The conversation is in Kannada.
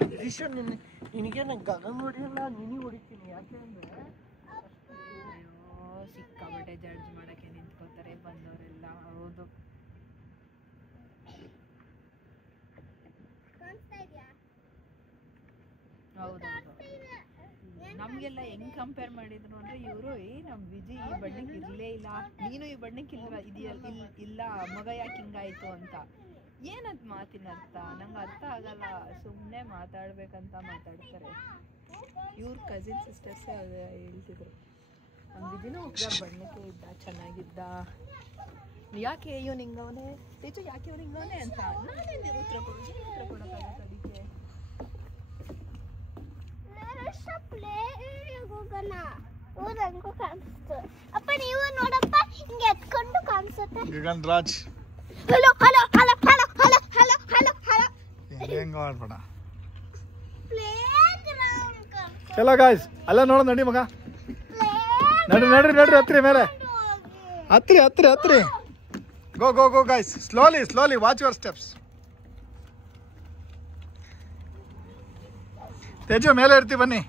ಡಿಸಿಷನ್ ನಿನಗೆ ನಂಗೆ ಗಗನ್ ಹೊಡಿಯಲ್ಲ ನಿನಗೆ ಹೊಡಿತೀನಿ. ಯಾಕೆ ಅಂದರೆ ಸಿಕ್ಕಾಬಟ್ಟೆ ಜಡ್ಜ್ ಮಾಡೋಕ್ಕೆ ನಿಂತ್ಕೋತಾರೆ ಬಂದವರೆಲ್ಲ. ಹೌದು ಹೌದೌದು. ನಮಗೆಲ್ಲ ಹೆಂಗ್ ಕಂಪೇರ್ ಮಾಡಿದ್ರು ಅಂದರೆ ಇವರು ನಮ್ಮ ವಿಜಿ ಈ ಬಣ್ಣಕ್ಕೆ ಇರಲೇ ಇಲ್ಲ, ನೀನು ಈ ಬಣ್ಣಕ್ಕೆ ಇಲ್ಲ ಮಗ ಯಾಕೆ ಹಿಂಗಾಯ್ತು ಅಂತ. ಏನದು ಮಾತಿನ ಅರ್ಥ ನಂಗೆ ಅರ್ಥ ಆಗಲ್ಲ. ಸುಮ್ಮನೆ ಮಾತಾಡ್ಬೇಕಂತ ಮಾತಾಡ್ತಾರೆ. ಇವ್ರ ಕಸಿನ್ ಸಿಸ್ಟರ್ಸೇ ಹೇಳ್ತಿದ್ರು ನಮ್ಮ ವಿಜಿನೂ ಒಬ್ಬ ಬಣ್ಣಕ್ಕೆ ಇದ್ದ ಚೆನ್ನಾಗಿದ್ದ, ಯಾಕೆ ಇವನು ಹಿಂಗವನೇ ತೇಜು ಯಾಕೆ ಇವನು ಹಿಂಗವನೇ ಅಂತ. ನಾನೇನು ಉತ್ತರ ಕೊಡೋಕ್ಕಾಗತ್ತೆ ಅದಕ್ಕೆ. ಅಪ್ಪ ನೀವು ನೋಡಪ್ಪ ಹಿಂಗೆ ಎತ್ಕೊಂಡು ಕಾಣಿಸುತ್ತೆ. Gagan Raj hello hello hello hello hello hello hello hello ಹೆಂಗ ಮಾಡ್ಬೇಡ. ಚಲೋ ಗಾಯ್ಸ್ ಅಲ್ಲ ನೋಡ ನಡಿ ಮಗ, ನಡ್ರಿ ನಡ್ರಿ ನಡ್ರಿ ಹತ್ರಿ ಮೇಲೆ ಹತ್ರಿ ಹತ್ರಿ ಹತ್ರಿ. Go go go guys, slowly slowly, watch your steps. Teju ಮೇಲೆ ಇರ್ತೀವಿ ಬನ್ನಿ.